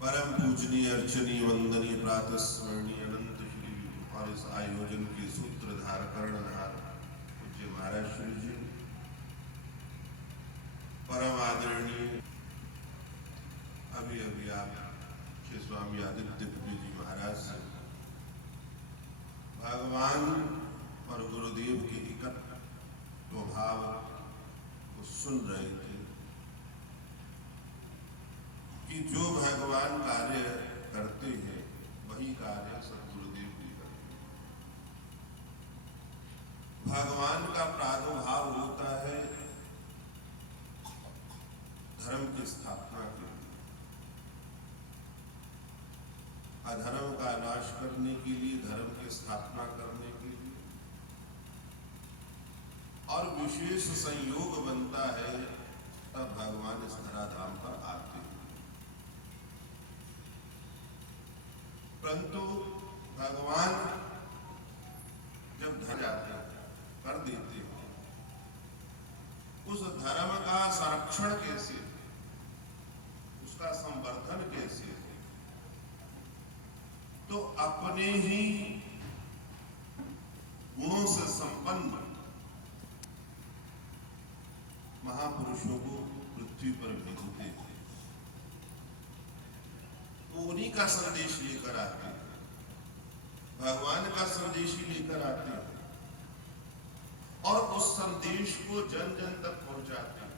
परम पूजनीय अर्चनीय वंदनीय प्रातः स्मरणीय अनंत श्री और इस आयोजन के सूत्रधार कर्णधार पूज्य महाराज श्री जी, परम आदरणीय अभी अभी आप श्री स्वामी आदित्य पुरी जी महाराज से भगवान और गुरुदेव के एकत्र स्वभाव को सुन रहे थे कि जो भगवान कार्य करते हैं वही कार्य सद्गुरुदेव भी करते हैं। भगवान का प्रादुर्भाव होता है धर्म की स्थापना के लिए, अधर्म का नाश करने के लिए, धर्म की स्थापना करने के लिए, और विशेष संयोग बनता है तब भगवान इस धराधाम पर आते हैं। परंतु भगवान जब धर्म जाते हैं, कर देते हैं, उस धर्म का संरक्षण कैसे, उसका संवर्धन कैसे, तो अपने ही गुणों से संपन्न महापुरुषों को पृथ्वी पर भेजते हैं। वो उन्हीं का संदेश लेकर आते हैं, भगवान का संदेश ही लेकर आते हैं और उस संदेश को जन जन तक पहुंचाते हैं।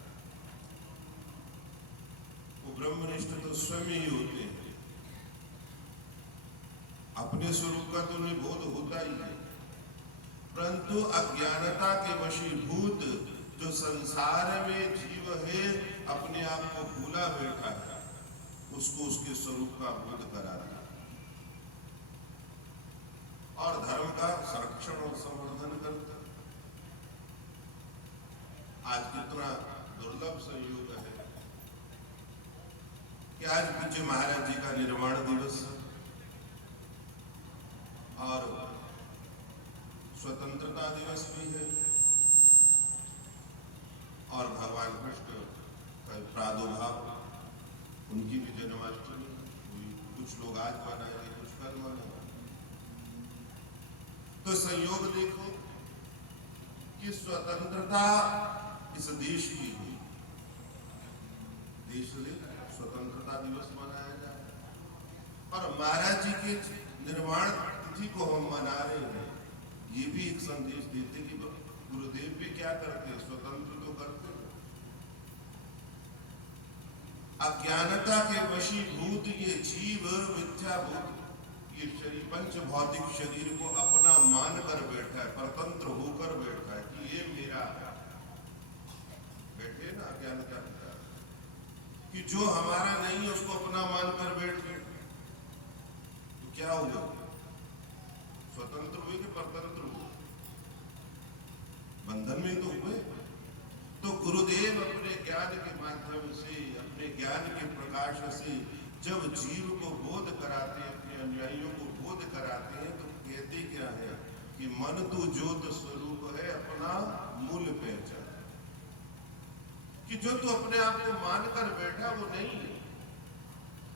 वो ब्रह्मनिष्ठ तो स्वयं ही होते हैं, अपने स्वरूप का तो उन्हें बोध होता ही है, परंतु अज्ञानता के वशीभूत जो संसार में जीव है, अपने आप को भूला बैठा है, उसको उसके स्वरूप का बोध करा दिया और धर्म का संरक्षण और संवर्धन करता। आज कितना दुर्लभ संयोग है कि आज पूज्य महाराज जी का निर्वाण दिवस और स्वतंत्रता दिवस भी है और भगवान कृष्ण का प्रादुर्भाव, उनकी भी जन्माष्टमी, कुछ लोग आज मनाएंगे, कुछ कल मनाएंगे। तो संयोग देखो कि स्वतंत्रता इस देश की हुई, देश में स्वतंत्रता दिवस मनाया जाए और महाराज जी के निर्वाण तिथि को हम मना रहे हैं। ये भी एक संदेश देते कि गुरुदेव भी क्या करते हैं, स्वतंत्र तो करते हैं। अज्ञानता के वशीभूत ये जीव मिथ्याभूत, ये शरीर पंच भौतिक शरीर को अपना मानकर बैठा है, परतंत्र होकर बैठा है कि ये मेरा, बैठे ना अज्ञानता कि जो हमारा नहीं है उसको अपना मानकर बैठ गए, तो क्या हुआ, स्वतंत्र हुए कि परतंत्र हुए, बंधन में तो हुए। तो गुरुदेव अपने ज्ञान के माध्यम से, अपने ज्ञान के प्रकाश से जब जीव को बोध कराते हैं, अपने अनुयायियों को बोध कराते हैं, तो कहते क्या है कि मन तो ज्योत स्वरूप है, अपना मूल पहचान, कि जो तू अपने आप को मानकर बैठा वो नहीं है,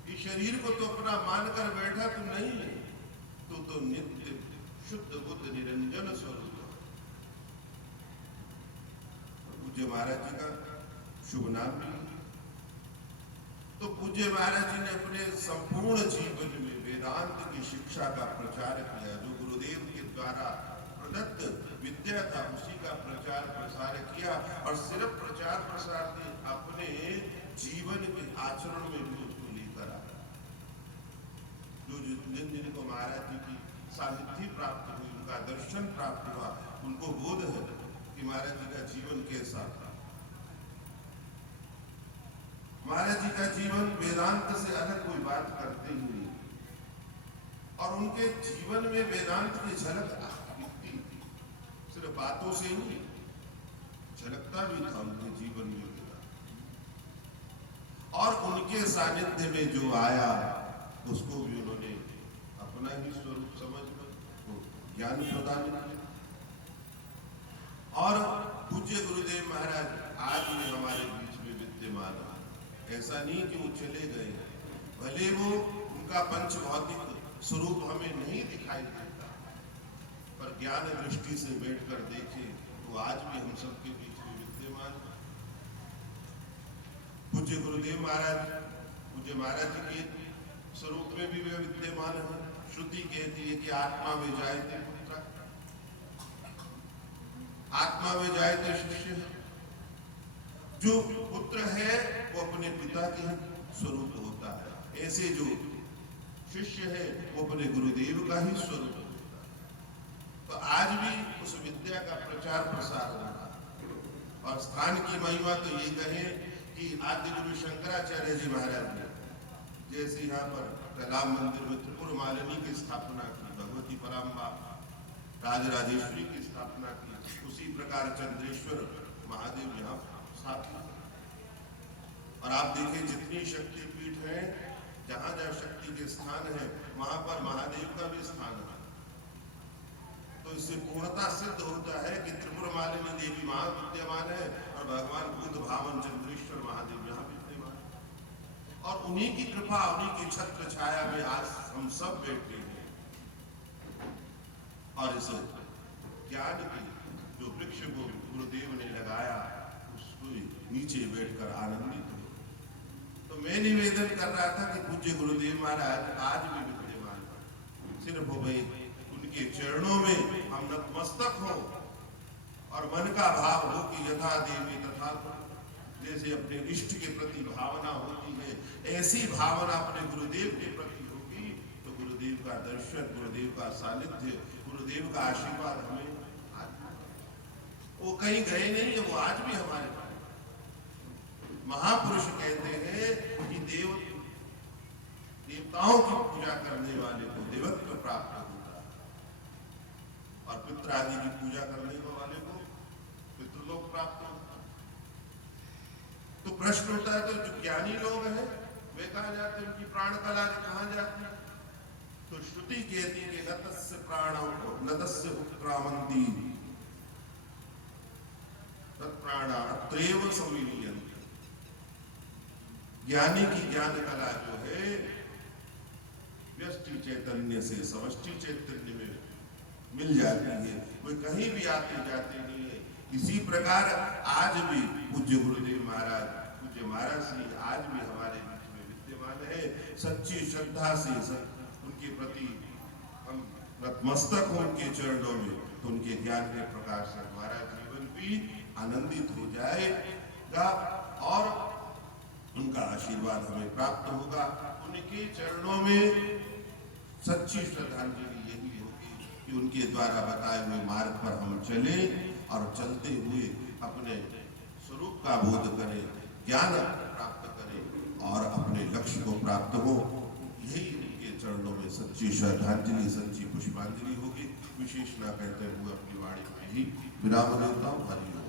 इस शरीर को तो अपना मानकर बैठा तू नहीं है, तू तो नित्य शुद्ध बुद्ध निरंजन स्वरूप। पूज्य महाराज जी का शुभ नाम भी, तो पूज्य महाराज जी ने अपने संपूर्ण जीवन में वेदांत की शिक्षा का प्रचार किया, जो गुरुदेव के द्वारा प्रदत्त विद्या था उसी का प्रचार प्रसार किया और सिर्फ प्रचार प्रसार ने अपने जीवन के आचरण में भी उसको लेकर आया। जो जिन जिनको महाराज जी की सानिध्य प्राप्त हुई, उनका दर्शन प्राप्त हुआ, उनको बोध है कि महाराज जी का जीवन कैसा था। महाराज जी का जीवन वेदांत से अलग कोई बात करते ही नहीं और उनके जीवन में वेदांत की झलक दिखती थी, सिर्फ बातों से ही नहीं, झलकता भी था उनके जीवन में और उनके सानिध्य में जो आया उसको भी उन्होंने अपना ही स्वरूप समझकर ज्ञान प्रदान किया। और पूज्य गुरुदेव महाराज आज भी हमारे बीच में विद्यमान है, ऐसा नहीं कि वो चले गए, भले वो उनका पंच भौतिक स्वरूप हमें नहीं दिखाई देता, पर ज्ञान दृष्टि से बैठकर देखें तो आज भी हम सबके बीच में विद्यमान है। पूज्य गुरुदेव महाराज जी के स्वरूप में भी वे विद्यमान है। श्रुति कहती है कि आत्मा में जायते पुत्र, आत्मा में जायते शिष्य। जो पुत्र है वो अपने पिता के स्वरूप होता है, ऐसे जो शिष्य है वो अपने गुरुदेव का ही स्वरूप होता है। तो आज भी उस विद्या का प्रचार प्रसार हो रहा है। और स्थान की महिमा तो ये कहें कि आदि गुरु शंकराचार्य जी महाराज ने जैसे यहाँ पर तालाब मंदिर में त्रिपुर मालिनी की स्थापना की, भगवती पराम्बा राजराजेश्वरी की स्थापना की, उसी प्रकार चंद्रेश्वर महादेव यहाँ स्थापित। और आप देखिए जितनी शक्तिपीठ है, जहाँ जहाँ शक्ति के स्थान है वहां पर महादेव का भी स्थान है। तो इससे पूर्णता सिद्ध होता है कि त्रिपुर मालिनी देवी वहां विद्यमान है और भगवान बुद्ध भावन चंद्रेश्वर महादेव यहाँ विद्यमान है। और उन्हीं की कृपा, उन्हीं की छत्र छाया में आज हम सब बैठे हैं। और इस ज्ञान की जो वृक्ष को गुरुदेव ने लगाया, उसको नीचे बैठकर आनंदित हो। तो मैं निवेदन कर रहा था कि पूज्य गुरुदेव महाराज आज भी विद्यमान है। सिर्फ हो गई उनके चरणों में हम नतमस्तक हो और मन का भाव हो कि यथा देवी तथा तुम। जैसे अपने इष्ट के प्रति भावना होती है, ऐसी भावना अपने गुरुदेव के प्रति होगी तो गुरुदेव का दर्शन, गुरुदेव का सानिध्य, गुरुदेव का आशीर्वाद हमें वो कहीं गए नहीं है, वो आज भी हमारे पास। महापुरुष कहते हैं कि देवताओं की पूजा करने वाले को देवत्व प्राप्त होता है और पितृ आदि की पूजा करने वाले को पितृलोक प्राप्त होता है। तो प्रश्न उठता है, तो जो ज्ञानी लोग हैं वे कहाँ जाते हैं, उनकी प्राण कला कहाँ जाती है? तो श्रुति कहती है कि नतस्य प्राणो नतस्य उत्क्रामन्ति तत्प्राणा अत्रैव संविलीयन्ते। ज्ञानी की ज्ञान कला जो है व्यष्टि चैतन्य से समष्टि चैतन्य में मिल जाती है, कोई कहीं भी आते जाते नहीं है। इसी प्रकार आज भी पूज्य गुरुदेव महाराज, पूज्य महाराज श्री आज भी हमारे बीच में विद्यमान है। सच्ची श्रद्धा से उनके प्रति हम नतमस्तक हो उनके चरणों में, तो उनके ज्ञान के प्रकाश से हमारा जीवन भी आनंदित हो जाएगा और उनका आशीर्वाद हमें प्राप्त होगा। उनके चरणों में सच्ची श्रद्धांजलि यही होगी कि उनके द्वारा बताए हुए मार्ग पर हम चले और चलते हुए अपने स्वरूप का बोध करें, ज्ञान प्राप्त करें और अपने लक्ष्य को प्राप्त हो। यही उनके चरणों में सच्ची श्रद्धांजलि, सच्ची पुष्पांजलि होगी। विशेष न कहते हुए अपनी वाणी में ही विराम देता हूँ। हरि ओम।